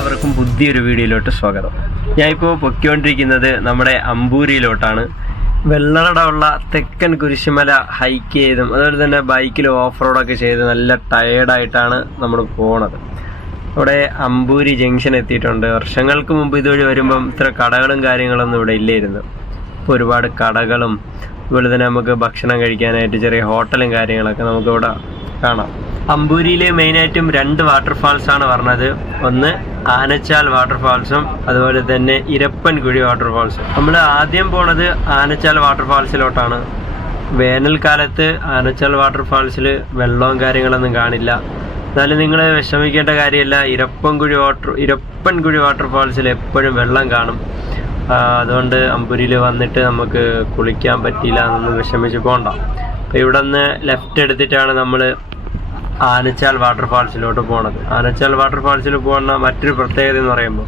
എല്ലാവർക്കും പുതിയൊരു വീഡിയോയിലോട്ട് സ്വാഗതം. ഞാനിപ്പോൾ പൊയ്ക്കൊണ്ടിരിക്കുന്നത് നമ്മുടെ അമ്പൂരിയിലോട്ടാണ്. വെള്ളറടമുള്ള തെക്കൻ കുരിശുമല ഹൈക്ക് ചെയ്തും അതുപോലെ തന്നെ ബൈക്കിൽ ഓഫ് റോഡൊക്കെ ചെയ്ത് നല്ല ടയേർഡായിട്ടാണ് നമ്മൾ പോണത്. ഇവിടെ അമ്പൂരി ജംഗ്ഷൻ എത്തിയിട്ടുണ്ട്. വർഷങ്ങൾക്ക് മുമ്പ് ഇതുവഴി വരുമ്പം ഇത്ര കടകളും കാര്യങ്ങളൊന്നും ഇവിടെ ഇല്ലായിരുന്നു. ഇപ്പോൾ ഒരുപാട് കടകളും അതുപോലെ തന്നെ നമുക്ക് ഭക്ഷണം കഴിക്കാനായിട്ട് ചെറിയ ഹോട്ടലും കാര്യങ്ങളൊക്കെ നമുക്കിവിടെ കാണാം. അമ്പൂരിയിൽ മെയിനായിട്ടും 2 വാട്ടർഫാൾസാണ് പറഞ്ഞത്. ഒന്ന് ആനച്ചാൽ വാട്ടർഫാൾസും അതുപോലെ തന്നെ ഇരപ്പൻകുഴി വാട്ടർഫാൾസും. നമ്മൾ ആദ്യം പോണത് ആനച്ചാൽ വാട്ടർഫാൾസിലോട്ടാണ്. വേനൽക്കാലത്ത് ആനച്ചാൽ വാട്ടർഫാൾസിൽ വെള്ളവും കാര്യങ്ങളൊന്നും കാണില്ല. എന്നാലും നിങ്ങൾ വിഷമിക്കേണ്ട കാര്യമില്ല. ഇരപ്പൻകുഴി വാട്ടർഫാൾസിൽ എപ്പോഴും വെള്ളം കാണും. അതുകൊണ്ട് അമ്പൂരിയിൽ വന്നിട്ട് നമുക്ക് കുളിക്കാൻ പറ്റിയില്ല എന്നൊന്നും വിഷമിച്ച് പോകണ്ട. അപ്പോൾ ഇവിടെ നിന്ന് ലെഫ്റ്റ് എടുത്തിട്ടാണ് നമ്മൾ ആനച്ചാൽ വാട്ടർഫാൾസിലോട്ട് പോണത്. ആനച്ചാൽ വാട്ടർഫാൾസിൽ പോകുന്ന മറ്റൊരു പ്രത്യേകത എന്ന് പറയുമ്പോൾ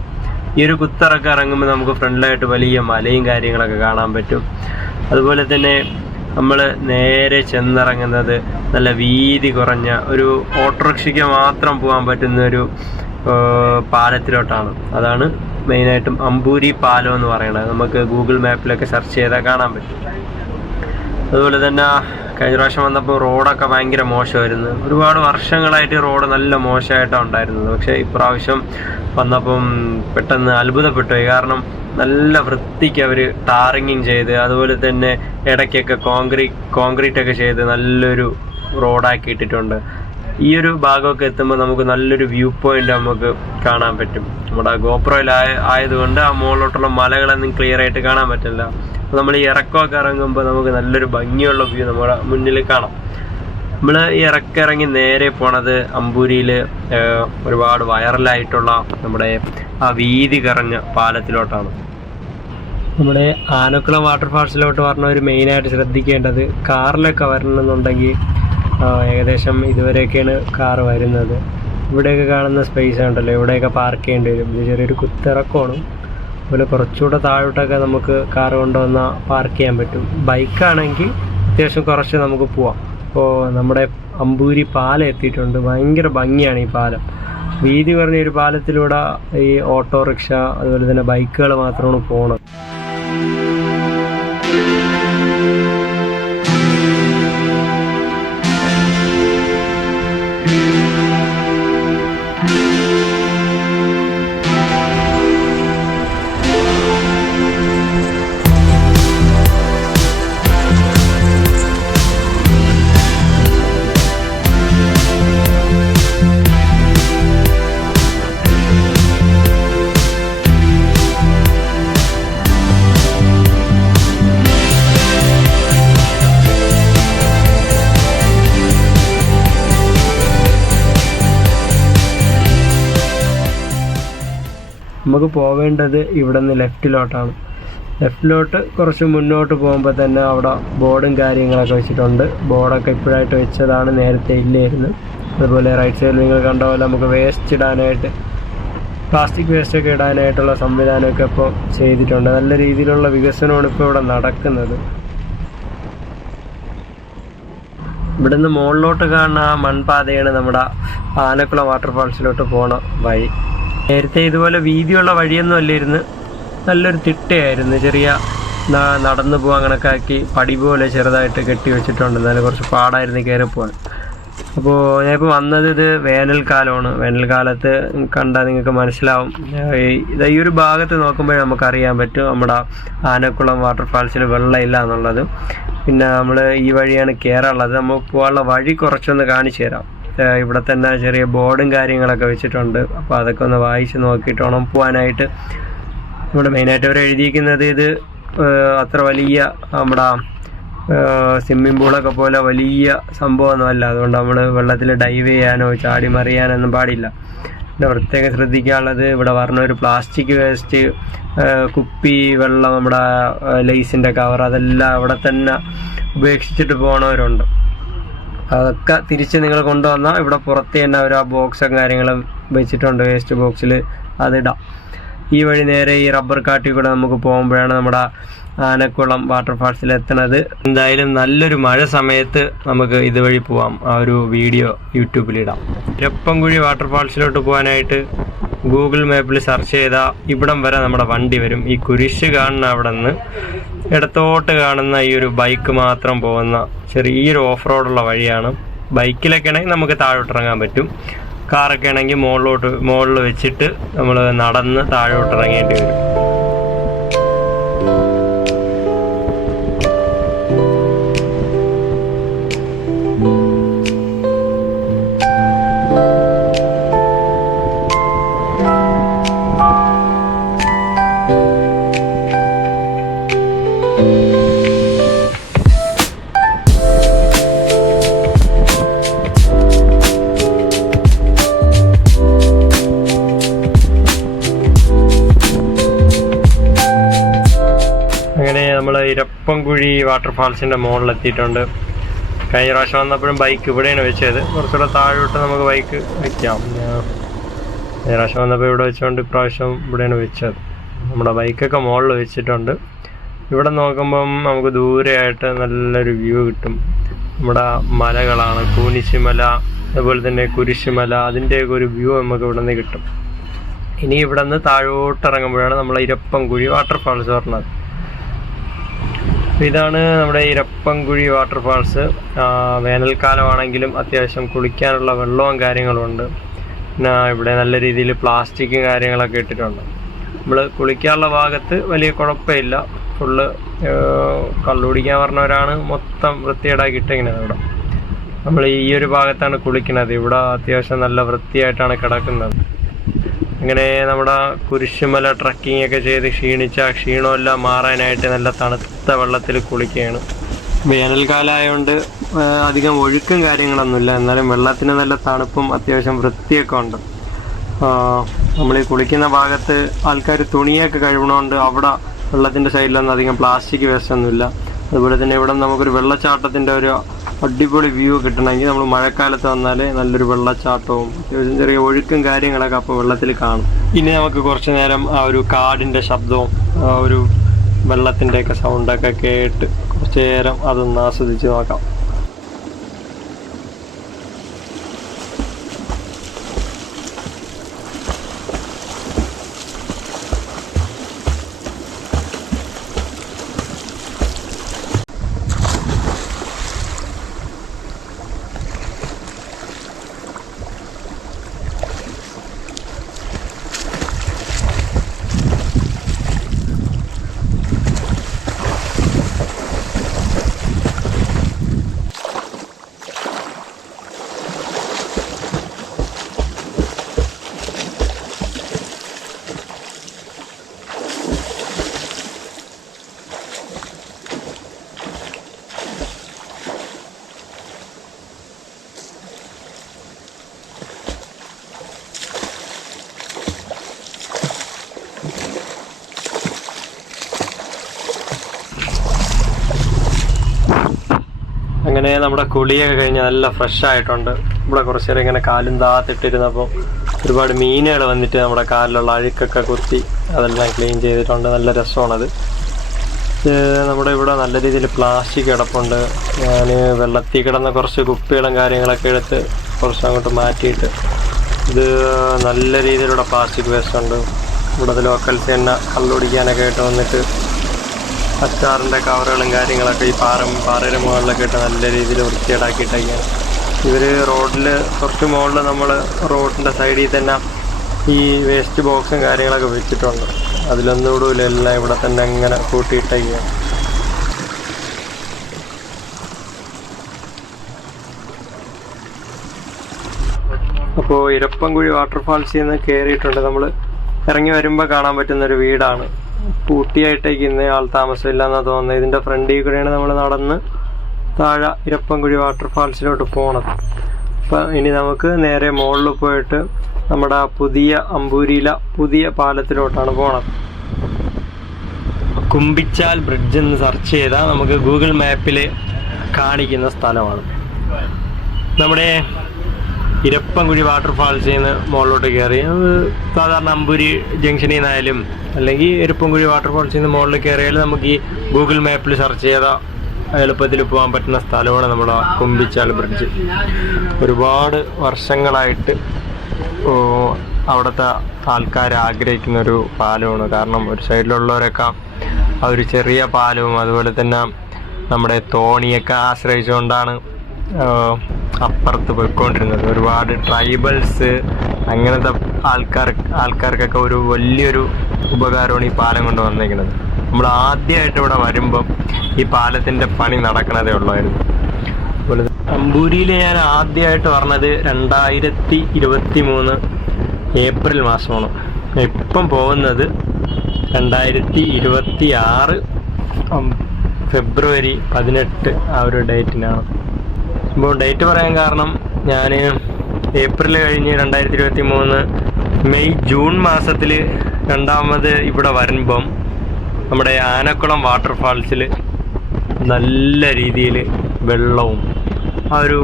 ഈ ഒരു കുത്തിറക്കം ഇറങ്ങുമ്പോൾ നമുക്ക് ഫ്രണ്ടിലായിട്ട് വലിയ മലയും കാര്യങ്ങളൊക്കെ കാണാൻ പറ്റും. അതുപോലെ തന്നെ നമ്മൾ നേരെ ചെന്നിറങ്ങുന്നത് നല്ല വീതി കുറഞ്ഞ ഒരു ഓട്ടോറിക്ഷയ്ക്ക് മാത്രം പോകാൻ പറ്റുന്ന ഒരു പാലത്തിലോട്ടാണ്. അതാണ് മെയിനായിട്ടും അമ്പൂരി പാലം എന്ന് പറയുന്നത്. നമുക്ക് ഗൂഗിൾ മാപ്പിലൊക്കെ സെർച്ച് ചെയ്താൽ കാണാൻ പറ്റും. അതുപോലെ തന്നെ കഴിഞ്ഞ പ്രാവശ്യം വന്നപ്പോൾ റോഡൊക്കെ ഭയങ്കര മോശമായിരുന്നു. ഒരുപാട് വർഷങ്ങളായിട്ട് റോഡ് നല്ല മോശമായിട്ടാണ് ഉണ്ടായിരുന്നത്. പക്ഷേ ഇപ്രാവശ്യം വന്നപ്പം പെട്ടെന്ന് അത്ഭുതപ്പെട്ടുപോയി. കാരണം നല്ല വൃത്തിക്ക് അവർ ടാറിങ്ങിങ് ചെയ്ത് അതുപോലെ തന്നെ ഇടയ്ക്കൊക്കെ കോൺക്രീറ്റ് ഒക്കെ ചെയ്ത് നല്ലൊരു റോഡാക്കി ഇട്ടിട്ടുണ്ട്. ഈ ഒരു ഭാഗമൊക്കെ എത്തുമ്പോൾ നമുക്ക് നല്ലൊരു വ്യൂ പോയിന്റ് നമുക്ക് കാണാൻ പറ്റും. നമ്മുടെ ഗോപ്രോയിൽ ആയതുകൊണ്ട് ആ മുകളിലോട്ടുള്ള മലകളൊന്നും ക്ലിയർ ആയിട്ട് കാണാൻ പറ്റില്ല. അപ്പോൾ നമ്മൾ ഈ ഇറക്കമൊക്കെ ഇറങ്ങുമ്പോൾ നമുക്ക് നല്ലൊരു ഭംഗിയുള്ള വ്യൂ നമ്മുടെ മുന്നിൽ കാണാം. നമ്മൾ ഈ ഇറങ്ങി നേരെ പോണത് അമ്പൂരിയിൽ ഒരുപാട് വൈറലായിട്ടുള്ള നമ്മുടെ ആ വീതി കറഞ്ഞ പാലത്തിലോട്ടാണ്. നമ്മുടെ ആനക്കുളം വാട്ടർഫാൾസിലോട്ട് പറഞ്ഞവർ മെയിനായിട്ട് ശ്രദ്ധിക്കേണ്ടത് കാറിലൊക്കെ വരണമെന്നുണ്ടെങ്കിൽ ഏകദേശം ഇതുവരെയൊക്കെയാണ് കാറ് വരുന്നത്. ഇവിടെയൊക്കെ കാണുന്ന സ്പേസ് ഉണ്ടല്ലോ, ഇവിടെയൊക്കെ പാർക്ക് ചെയ്യേണ്ടി വരും. ഇത് ചെറിയൊരു കുത്തിറക്കമാണ്. അതുപോലെ കുറച്ചുകൂടെ താഴോട്ടൊക്കെ നമുക്ക് കാർ കൊണ്ടുവന്നാൽ പാർക്ക് ചെയ്യാൻ പറ്റും. ബൈക്കാണെങ്കിൽ അത്യാവശ്യം കുറച്ച് നമുക്ക് പോവാം. അപ്പോൾ നമ്മുടെ അമ്പൂരി പാലം എത്തിയിട്ടുണ്ട്. ഭയങ്കര ഭംഗിയാണ് ഈ പാലം. വീതി പറഞ്ഞ ഒരു പാലത്തിലൂടെ ഈ ഓട്ടോറിക്ഷ അതുപോലെ തന്നെ ബൈക്കുകൾ മാത്രമാണ് പോകുന്നത്. നമുക്ക് പോവേണ്ടത് ഇവിടെ നിന്ന് ലെഫ്റ്റിലോട്ടാണ്. ലെഫ്റ്റിലോട്ട് കുറച്ച് മുന്നോട്ട് പോകുമ്പോൾ തന്നെ അവിടെ ബോർഡും കാര്യങ്ങളൊക്കെ വെച്ചിട്ടുണ്ട്. ബോർഡൊക്കെ ഇപ്പോഴായിട്ട് വെച്ചതാണ്, നേരത്തെ ഇല്ലായിരുന്നു. അതുപോലെ റൈറ്റ് സൈഡിൽ നിങ്ങൾ കണ്ട പോലെ നമുക്ക് വേസ്റ്റ് ഇടാനായിട്ട്, പ്ലാസ്റ്റിക് വേസ്റ്റൊക്കെ ഇടാനായിട്ടുള്ള സംവിധാനമൊക്കെ ഇപ്പോൾ ചെയ്തിട്ടുണ്ട്. നല്ല രീതിയിലുള്ള വികസനമാണ് ഇപ്പോൾ ഇവിടെ നടക്കുന്നത്. ഇവിടെ നിന്ന് മുകളിലോട്ട് കാണുന്ന ആ മൺപാതയാണ് നമ്മുടെ ആനക്കുളം വാട്ടർഫാൾസിലോട്ട് പോണ വഴി. നേരത്തെ ഇതുപോലെ വീതിയുള്ള വഴിയൊന്നും അല്ലായിരുന്നു, നല്ലൊരു തിട്ടയായിരുന്നു. ചെറിയ നടന്നു പോകാൻ കണക്കാക്കി പടി പോലെ ചെറുതായിട്ട് കെട്ടി വെച്ചിട്ടുണ്ട്. എന്നാലും കുറച്ച് പാടായിരുന്നു കയറി പോകാൻ. അപ്പോൾ ഞാനിപ്പോൾ വന്നത് ഇത് വേനൽക്കാലമാണ്. വേനൽക്കാലത്ത് കണ്ടാൽ നിങ്ങൾക്ക് മനസ്സിലാവും. ഈ ഒരു ഭാഗത്ത് നോക്കുമ്പോഴേ നമുക്കറിയാൻ പറ്റും നമ്മുടെ ആനക്കുളം വാട്ടർഫാൾസിൽ വെള്ളമില്ല എന്നുള്ളത്. പിന്നെ നമ്മൾ ഈ വഴിയാണ് കയറാനുള്ളത്. നമ്മൾ പോകാനുള്ള വഴി കുറച്ചൊന്ന് കാണിച്ചു തരാം. ഇവിടെ തന്നെ ചെറിയ ബോർഡും കാര്യങ്ങളൊക്കെ വെച്ചിട്ടുണ്ട്. അപ്പോൾ അതൊക്കെ ഒന്ന് വായിച്ച് നോക്കിയിട്ട് വേണം പോകാനായിട്ട്. ഇവിടെ മെയിനായിട്ട് അവർ എഴുതിയിരിക്കുന്നത് ഇത് അത്ര വലിയ നമ്മുടെ സ്വിമ്മിംഗ് പൂളൊക്കെ പോലെ വലിയ സംഭവമൊന്നുമല്ല. അതുകൊണ്ട് നമ്മൾ വെള്ളത്തിൽ ഡൈവ് ചെയ്യാനോ ചാടി മറിയാനൊന്നും പാടില്ല. പിന്നെ പ്രത്യേകം ശ്രദ്ധിക്കാനുള്ളത് ഇവിടെ പറഞ്ഞ ഒരു പ്ലാസ്റ്റിക് വേസ്റ്റ്, കുപ്പി, വെള്ളം, നമ്മുടെ ലേസിൻ്റെ കവർ, അതെല്ലാം അവിടെ തന്നെ ഉപേക്ഷിച്ചിട്ട് പോകണവരുണ്ട്. അതൊക്കെ തിരിച്ച് നിങ്ങൾ കൊണ്ടുവന്നാൽ ഇവിടെ പുറത്ത് തന്നെ അവർ ആ ബോക്സും കാര്യങ്ങളും വെച്ചിട്ടുണ്ട്. വേസ്റ്റ് ബോക്സിൽ അതിടാം. ഈ വഴി നേരെ ഈ റബ്ബർ കാട്ടിൽ കൂടെ നമുക്ക് പോകുമ്പോഴാണ് നമ്മുടെ ആനക്കുളം വാട്ടർഫാൾസിൽ എത്തുന്നത്. എന്തായാലും നല്ലൊരു മഴ സമയത്ത് നമുക്ക് ഇതുവഴി പോവാം. ആ ഒരു വീഡിയോ യൂട്യൂബിലിടാം. ഇരപ്പൻകുഴി വാട്ടർഫാൾസിലോട്ട് പോകാനായിട്ട് ഗൂഗിൾ മാപ്പിൽ സെർച്ച് ചെയ്താൽ ഇവിടം വരെ നമ്മുടെ വണ്ടി വരും. ഈ കുരിശ് കാണുന്ന അവിടെ നിന്ന് ഇടത്തോട്ട് കാണുന്ന ഈ ഒരു ബൈക്ക് മാത്രം പോകുന്ന ചെറിയൊരു ഓഫ് റോഡുള്ള വഴിയാണ്. ബൈക്കിലൊക്കെ ആണെങ്കിൽ നമുക്ക് താഴോട്ട് ഇറങ്ങാൻ പറ്റും. കാറൊക്കെ ആണെങ്കിൽ മുകളിൽ വെച്ചിട്ട് നമ്മൾ നടന്ന് താഴോട്ട് ഇറങ്ങേണ്ടി വരും. അങ്ങനെ നമ്മൾ ഇരപ്പംകുഴി വാട്ടർഫാൾസിൻ്റെ മുകളിലെത്തിയിട്ടുണ്ട്. കഴിഞ്ഞ പ്രാവശ്യം വന്നപ്പോഴും ബൈക്ക് ഇവിടെയാണ് വെച്ചത്. കുറച്ചുകൂടെ താഴോട്ട് നമുക്ക് ബൈക്ക് വയ്ക്കാം. കഴിഞ്ഞ പ്രാവശ്യം വന്നപ്പോൾ ഇവിടെ വെച്ചുകൊണ്ട് ഇപ്രാവശ്യം ഇവിടെയാണ് വെച്ചത്. നമ്മുടെ ബൈക്കൊക്കെ മുകളിൽ വെച്ചിട്ടുണ്ട്. ഇവിടെ നോക്കുമ്പം നമുക്ക് ദൂരെയായിട്ട് നല്ലൊരു വ്യൂ കിട്ടും. നമ്മുടെ മലകളാണ്, കൂനിശിമല, അതുപോലെ തന്നെ കുരിശുമല, അതിൻ്റെയൊക്കെ ഒരു വ്യൂ നമുക്ക് ഇവിടെ നിന്ന് കിട്ടും. ഇനി ഇവിടെ നിന്ന് താഴോട്ട് ഇറങ്ങുമ്പോഴാണ് നമ്മൾ ഇരപ്പംകുഴി വാട്ടർഫാൾസ് പറഞ്ഞത്. ഇതാണ് നമ്മുടെ ഇരപ്പംകുഴി വാട്ടർഫാൾസ്. വേനൽക്കാലമാണെങ്കിലും അത്യാവശ്യം കുളിക്കാനുള്ള വെള്ളവും കാര്യങ്ങളും ഉണ്ട്. പിന്നെ ഇവിടെ നല്ല രീതിയിൽ പ്ലാസ്റ്റിക്കും കാര്യങ്ങളൊക്കെ ഇട്ടിട്ടുണ്ട്. നമ്മൾ കുളിക്കാനുള്ള ഭാഗത്ത് വലിയ കുഴപ്പമില്ല. ഫുള്ള് കള്ളുപിടിക്കാൻ പറഞ്ഞവരാണ് മൊത്തം വൃത്തികേടാക്കി ഇട്ടിങ്ങനെ. ഇവിടെ നമ്മൾ ഈ ഒരു ഭാഗത്താണ് കുളിക്കുന്നത്. ഇവിടെ അത്യാവശ്യം നല്ല വൃത്തിയായിട്ടാണ് കിടക്കുന്നത്. അങ്ങനെ നമ്മുടെ കുരിശുമല ട്രക്കിംഗ് ഒക്കെ ചെയ്ത് ക്ഷീണിച്ച ക്ഷീണമെല്ലാം മാറാനായിട്ട് നല്ല തണുത്ത വെള്ളത്തിൽ കുളിക്കുകയാണ്. വേനൽക്കാലമായതുകൊണ്ട് അധികം ഒഴുക്കും കാര്യങ്ങളൊന്നുമില്ല. എന്നാലും വെള്ളത്തിന് നല്ല തണുപ്പും അത്യാവശ്യം വൃത്തിയൊക്കെ ഉണ്ട്. നമ്മൾ ഈ കുളിക്കുന്ന ഭാഗത്ത് ആൾക്കാർ തുണിയൊക്കെ കഴുകണമുണ്ട്. അവിടെ വെള്ളത്തിൻ്റെ സൈഡിലൊന്നും അധികം പ്ലാസ്റ്റിക് വേസ്റ്റ് ഒന്നുമില്ല. അതുപോലെ തന്നെ ഇവിടെ നമുക്കൊരു വെള്ളച്ചാട്ടത്തിൻ്റെ ഒരു അടിപൊളി വ്യൂ കിട്ടണമെങ്കിൽ നമ്മൾ മഴക്കാലത്ത് വന്നാൽ നല്ലൊരു വെള്ളച്ചാട്ടവും ചെറിയ ഒഴുക്കും കാര്യങ്ങളൊക്കെ അപ്പോൾ വെള്ളത്തിൽ കാണും. ഇനി നമുക്ക് കുറച്ച് നേരം ആ ഒരു കാടിൻ്റെ ശബ്ദവും ആ ഒരു വെള്ളത്തിൻ്റെയൊക്കെ സൗണ്ടൊക്കെ കേട്ട് കുറച്ച് നേരം അതൊന്ന് ആസ്വദിച്ച് നോക്കാം. അങ്ങനെ നമ്മുടെ കുളിയൊക്കെ കഴിഞ്ഞ് നല്ല ഫ്രഷ് ആയിട്ടുണ്ട്. ഇവിടെ കുറച്ച് നേരം ഇങ്ങനെ കാലും താത്തിട്ടിരുന്നപ്പോൾ ഒരുപാട് മീനുകൾ വന്നിട്ട് നമ്മുടെ കാലിലുള്ള അഴുക്കൊക്കെ കുത്തി അതെല്ലാം ക്ലീൻ ചെയ്തിട്ടുണ്ട്. നല്ല രസമാണത്. നമ്മുടെ ഇവിടെ നല്ല രീതിയിൽ പ്ലാസ്റ്റിക് കിടപ്പുണ്ട്. ഞാൻ വെള്ളത്തിൽ കിടന്ന കുറച്ച് കുപ്പികളും കാര്യങ്ങളൊക്കെ എടുത്ത് കുറച്ച് അങ്ങോട്ട് മാറ്റിയിട്ട് ഇത് നല്ല രീതിയിലുള്ള പ്ലാസ്റ്റിക് വേസ്റ്റ് ഉണ്ട്. ഇവിടെ ലോക്കൽസ് തന്നെ കള്ളുപിടിക്കാനൊക്കെ ആയിട്ട് വന്നിട്ട് അച്ചാറിൻ്റെ കവറുകളും കാര്യങ്ങളൊക്കെ ഈ പാറയുടെ മുകളിലൊക്കെ ഇട്ട് നല്ല രീതിയിൽ വൃത്തികേടാക്കിയിട്ടൊക്കെയാണ്. ഇവർ റോഡിൽ കുറച്ച് മുകളിൽ നമ്മൾ റോഡിൻ്റെ സൈഡിൽ തന്നെ ഈ വേസ്റ്റ് ബോക്സും കാര്യങ്ങളൊക്കെ വെച്ചിട്ടുണ്ട്. അതിലൊന്നുകൂടില്ല, എല്ലാം ഇവിടെ തന്നെ ഇങ്ങനെ കൂട്ടിയിട്ടൊക്കെയാണ്. അപ്പോൾ ഇരപ്പംകുഴി വാട്ടർഫാൾസിൽ നിന്ന് കയറിയിട്ടുണ്ട്. നമ്മൾ ഇറങ്ങി വരുമ്പോൾ കാണാൻ പറ്റുന്നൊരു വീടാണ്. പൂട്ടിയായിട്ടേക്ക് ഇന്ന് ആൾ താമസമില്ല എന്നാണ് തോന്നുന്നത്. ഇതിൻ്റെ ഫ്രണ്ടിൽ കൂടെയാണ് നമ്മൾ നടന്ന് താഴെ ഇരപ്പംകുഴി വാട്ടർഫാൾസിലോട്ട് പോണത്. അപ്പം ഇനി നമുക്ക് നേരെ മുകളിൽ പോയിട്ട് നമ്മുടെ പുതിയ അമ്പൂരിയിലെ പുതിയ പാലത്തിലോട്ടാണ് പോണത്. കുമ്പിച്ചാൽ ബ്രിഡ്ജ് എന്ന് സെർച്ച് ചെയ്താൽ നമുക്ക് ഗൂഗിൾ മാപ്പിൽ കാണിക്കുന്ന സ്ഥലമാണ്. നമ്മുടെ ഇരപ്പംകുഴി വാട്ടർഫാൾസിൽ നിന്ന് മുകളിലോട്ട് കയറി സാധാരണ അമ്പൂരി ജംഗ്ഷനിൽ നിന്നായാലും അല്ലെങ്കിൽ ഇരപ്പംകുഴി വാട്ടർഫാൾസിൽ നിന്ന് മുകളിൽ കയറിയാലും നമുക്ക് ഈ ഗൂഗിൾ മാപ്പിൽ സെർച്ച് ചെയ്താൽ എളുപ്പത്തിൽ പോകാൻ പറ്റുന്ന സ്ഥലമാണ് നമ്മുടെ കുമ്പിച്ചാൽ ബ്രിഡ്ജ്. ഒരുപാട് വർഷങ്ങളായിട്ട് അവിടുത്തെ ആൾക്കാർ ആഗ്രഹിക്കുന്ന ഒരു പാലമാണ്. കാരണം ഒരു സൈഡിലുള്ളവരൊക്കെ ആ ഒരു ചെറിയ പാലവും അതുപോലെ തന്നെ നമ്മുടെ തോണിയൊക്കെ ആശ്രയിച്ചുകൊണ്ടാണ് അപ്പുറത്ത് പോയിക്കൊണ്ടിരുന്നത്. ഒരുപാട് ട്രൈബൽസ് അങ്ങനത്തെ ആൾക്കാർക്കൊക്കെ ഒരു വലിയൊരു ഉപകാരമാണ് ഈ പാലം കൊണ്ട് വന്നിരിക്കുന്നത്. നമ്മൾ ആദ്യമായിട്ട് ഇവിടെ വരുമ്പം ഈ പാലത്തിൻ്റെ പണി നടക്കണതേ ഉള്ളായിരുന്നു. അതുപോലെ അമ്പൂരിയിൽ ഞാൻ ആദ്യമായിട്ട് പറഞ്ഞത് 2023 ഏപ്രിൽ മാസമാണ്. ഇപ്പം പോകുന്നത് 2026 ഫെബ്രുവരി 18 ആ ഒരു ഡേറ്റിനാണ്. അപ്പോൾ ഡേറ്റ് പറയാൻ കാരണം ഞാൻ ഏപ്രിൽ കഴിഞ്ഞ് 2023 മെയ് ജൂൺ മാസത്തിൽ രണ്ടാമത് ഇവിടെ വരുമ്പം നമ്മുടെ ആനക്കുളം വാട്ടർഫാൾസിൽ നല്ല രീതിയിൽ വെള്ളവും ആ ഒരു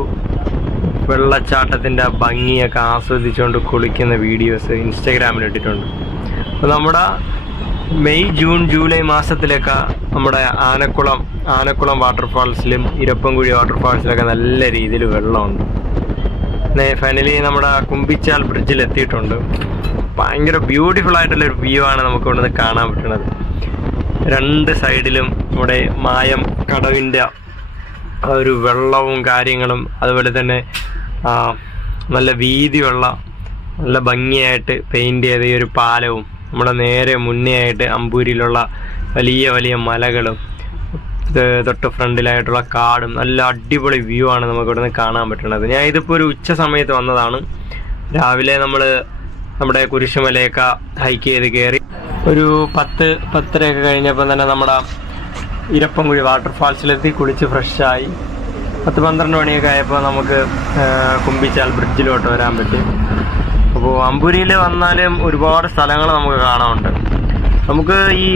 വെള്ളച്ചാട്ടത്തിൻ്റെ ഭംഗിയൊക്കെ ആസ്വദിച്ചുകൊണ്ട് കുളിക്കുന്ന വീഡിയോസ് ഇൻസ്റ്റാഗ്രാമിൽ ഇട്ടിട്ടുണ്ട്. അപ്പോൾ നമ്മുടെ മെയ് ജൂൺ ജൂലൈ മാസത്തിലൊക്കെ നമ്മുടെ ആനക്കുളം വാട്ടർഫാൾസിലും ഇരപ്പൻകുഴി വാട്ടർഫാൾസിലൊക്കെ നല്ല രീതിയിൽ വെള്ളമുണ്ട്. ഫൈനലി നമ്മുടെ കുമ്പിച്ചാൽ ബ്രിഡ്ജിൽ എത്തിയിട്ടുണ്ട്. ഭയങ്കര ബ്യൂട്ടിഫുൾ ആയിട്ടുള്ളൊരു വ്യൂ ആണ് നമുക്ക് ഇവിടെ നിന്ന് കാണാൻ പറ്റുന്നത്. രണ്ട് സൈഡിലും ഇവിടെ മായം കടവിൻ്റെ ഒരു വെള്ളവും കാര്യങ്ങളും അതുപോലെ തന്നെ നല്ല വീതിയുള്ള നല്ല ഭംഗിയായിട്ട് പെയിൻറ് ചെയ്ത ഈ ഒരു പാലവും നമ്മുടെ നേരെ മുന്നേ ആയിട്ട് അമ്പൂരിയിലുള്ള വലിയ വലിയ മലകളും തൊട്ട് ഫ്രണ്ടിലായിട്ടുള്ള കാടും നല്ല അടിപൊളി വ്യൂ ആണ് നമുക്ക് ഇവിടെ നിന്ന് കാണാൻ പറ്റുന്നത്. ഞാൻ ഇതിപ്പോൾ ഒരു ഉച്ച സമയത്ത് വന്നതാണ്. രാവിലെ നമ്മുടെ കുരിശുമലയൊക്കെ ഹൈക്ക് ചെയ്ത് കയറി ഒരു 10-10:30 കഴിഞ്ഞപ്പോൾ തന്നെ നമ്മുടെ ഇരപ്പൻകുഴി വാട്ടർഫാൾസിലെത്തി കുളിച്ച് ഫ്രഷായി 10-12 മണിയൊക്കെ ആയപ്പോൾ നമുക്ക് കുമ്പിച്ചാൽ ബ്രിഡ്ജിലോട്ട് വരാൻ പറ്റി. അപ്പോൾ അമ്പൂരിയിൽ വന്നാലും ഒരുപാട് സ്ഥലങ്ങൾ നമുക്ക് കാണാനുണ്ട്. നമുക്ക് ഈ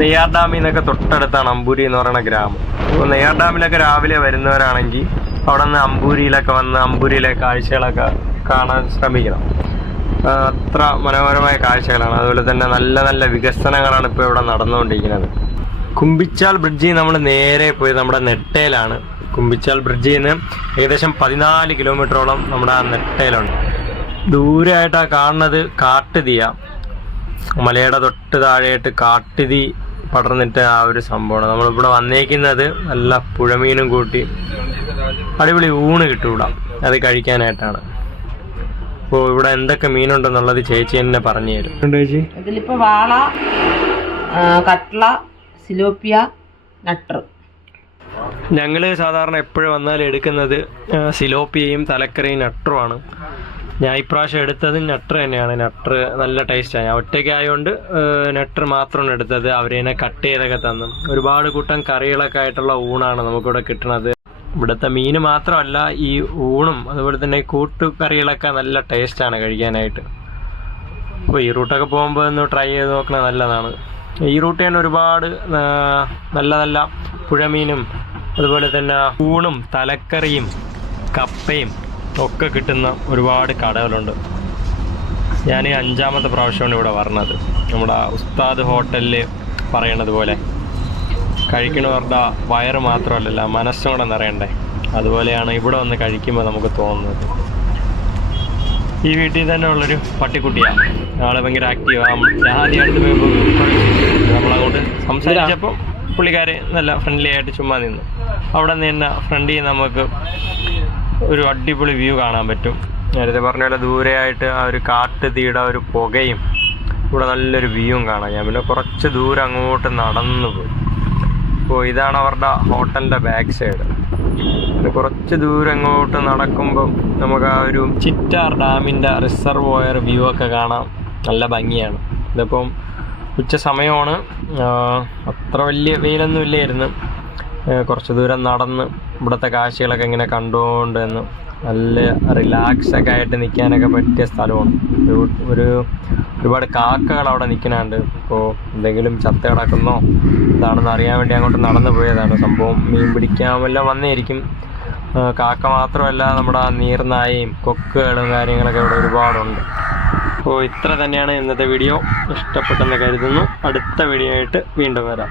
നെയ്യാർ ഡാമിൽ നിന്നൊക്കെ തൊട്ടടുത്താണ് അമ്പൂരി എന്ന് പറയുന്ന ഗ്രാമം. അപ്പോൾ നെയ്യാർ ഡാമിലൊക്കെ രാവിലെ വരുന്നവരാണെങ്കിൽ അവിടെ നിന്ന് അമ്പൂരിയിലൊക്കെ വന്ന് അമ്പൂരിയിലെ കാഴ്ചകളൊക്കെ കാണാൻ ശ്രമിക്കണം. അത്ര മനോഹരമായ കാഴ്ചകളാണ്. അതുപോലെ തന്നെ നല്ല നല്ല വികസനങ്ങളാണ് ഇപ്പോൾ ഇവിടെ നടന്നുകൊണ്ടിരിക്കുന്നത്. കുമ്പിച്ചാൽ ബ്രിഡ്ജിൽ നമ്മൾ നേരെ പോയത് നമ്മുടെ നെട്ടയിലാണ്. കുമ്പിച്ചാൽ ബ്രിഡ്ജിൽ നിന്ന് ഏകദേശം 14 കിലോമീറ്ററോളം നമ്മുടെ ആ നെട്ടയിലുണ്ട്. ദൂരെയായിട്ടാ കാണുന്നത് കാട്ടുതീയ. മലയുടെ തൊട്ട് താഴെയായിട്ട് കാട്ടുതീ പടർന്നിട്ട് ആ ഒരു സംഭവമാണ്. നമ്മളിവിടെ വന്നേക്കുന്നത് നല്ല പുഴമീനും കൂട്ടി അടിപൊളി ഊണ് കിട്ടും ഇവിടെ, അത് കഴിക്കാനായിട്ടാണ്. അപ്പോൾ ഇവിടെ എന്തൊക്കെ മീനുണ്ടെന്നുള്ളത് ചേച്ചി തന്നെ പറഞ്ഞു തരും. ചേച്ചി ഇതിലിപ്പോ വാള, കട്ട്ള, സിലോപ്പിയ, നട്ടർ. ഞങ്ങൾ സാധാരണ എപ്പോഴും വന്നാൽ എടുക്കുന്നത് സിലോപ്പിയയും തലക്കറിയും നട്ടറുമാണ്. ഞാൻ ഇപ്രാവശ്യം എടുത്തത് നട്ടർ തന്നെയാണ്. നട്ടർ നല്ല ടേസ്റ്റാണ്. ഞാൻ ഒറ്റയ്ക്കായതുകൊണ്ട് നട്ടർ മാത്രമാണ് എടുത്തത്. അവരെന്നെ കട്ട് ചെയ്തൊക്കെ തന്നു. ഒരുപാട് കൂട്ടം കറികളൊക്കെ ആയിട്ടുള്ള ഊണാണ് നമുക്കിവിടെ കിട്ടുന്നത്. ഇവിടുത്തെ മീൻ മാത്രമല്ല, ഈ ഊണും അതുപോലെ തന്നെ കൂട്ടുകറികളൊക്കെ നല്ല ടേസ്റ്റാണ് കഴിക്കാനായിട്ട്. അപ്പോൾ ഈ റൂട്ടൊക്കെ പോകുമ്പോൾ ഒന്ന് ട്രൈ ചെയ്ത് നോക്കണത് നല്ലതാണ്. ഈ റൂട്ട് തന്നെ ഒരുപാട് നല്ല നല്ല പുഴമീനും അതുപോലെ തന്നെ ഊണും തലക്കറിയും കപ്പയും ഒക്കെ കിട്ടുന്ന ഒരുപാട് കടകളുണ്ട്. ഞാൻ 5ാമത്തെ പ്രാവശ്യമാണ് ഇവിടെ പറഞ്ഞത്. നമ്മുടെ ഉസ്താദ് ഹോട്ടലിൽ പറയണത് പോലെ കഴിക്കണവരുടെ വയറ് മാത്രമല്ലല്ലോ, മനസ്സും കൂടെ നിറയണ്ടേ. അതുപോലെയാണ് ഇവിടെ വന്ന് കഴിക്കുമ്പോൾ നമുക്ക് തോന്നുന്നത്. ഈ വീട്ടിൽ തന്നെ ഉള്ളൊരു പട്ടിക്കുട്ടിയാണ്. ആള് ഭയങ്കര ആക്റ്റീവാണ്. ഞാൻ ആദ്യം അടുത്ത് പോയപ്പോൾ നമ്മളങ്ങോട്ട് സംസാരിച്ചപ്പോൾ പുള്ളിക്കാരെ നല്ല ഫ്രണ്ട്ലി ആയിട്ട് ചുമ്മാ നിന്നു. അവിടെ നിന്ന് തന്നെ ഫ്രണ്ടിൽ നമുക്ക് ഒരു അടിപൊളി വ്യൂ കാണാൻ പറ്റും. നേരത്തെ പറഞ്ഞ പോലെ ദൂരെയായിട്ട് ആ ഒരു കാട്ടുതീയുടെ ഒരു പുകയും ഇവിടെ നല്ലൊരു വ്യൂവും കാണാം. ഞാൻ പിന്നെ കുറച്ച് ദൂരം അങ്ങോട്ട് നടന്നു പോയി. അപ്പോൾ ഇതാണ് അവരുടെ ഹോട്ടലിൻ്റെ ബാക്ക് സൈഡ്. പിന്നെ കുറച്ച് ദൂരം അങ്ങോട്ട് നടക്കുമ്പം നമുക്ക് ആ ഒരു ചിറ്റാർ ഡാമിൻ്റെ റിസർവോയർ വ്യൂ ഒക്കെ കാണാം. നല്ല ഭംഗിയാണ്. ഇതിപ്പം ഉച്ച സമയമാണ്. അത്ര വലിയ വെയിലൊന്നും ഇല്ലായിരുന്നു. കുറച്ച് ദൂരം നടന്ന് ഇവിടുത്തെ കാഴ്ചകളൊക്കെ ഇങ്ങനെ കണ്ടുകൊണ്ട് എന്ന് നല്ല റിലാക്സൊക്കെ ആയിട്ട് നിൽക്കാനൊക്കെ പറ്റിയ സ്ഥലമാണ്. ഒരുപാട് കാക്കകൾ അവിടെ നിൽക്കുന്നുണ്ട്. അപ്പോൾ എന്തെങ്കിലും ചത്ത കിടക്കുന്നോ ഇതാണെന്ന് അറിയാൻ വേണ്ടി അങ്ങോട്ട് നടന്നു പോയതാണ്. സംഭവം മീൻ പിടിക്കാമെല്ലാം വന്നേയിരിക്കും. കാക്ക മാത്രമല്ല, നമ്മുടെ നീർനായയും കൊക്കുകളും കാര്യങ്ങളൊക്കെ ഇവിടെ ഒരുപാടുണ്ട്. അപ്പോൾ ഇത്ര തന്നെയാണ് ഇന്നത്തെ വീഡിയോ. ഇഷ്ടപ്പെട്ടെന്ന് കരുതുന്നു. അടുത്ത വീഡിയോ ആയിട്ട് വീണ്ടും വരാം.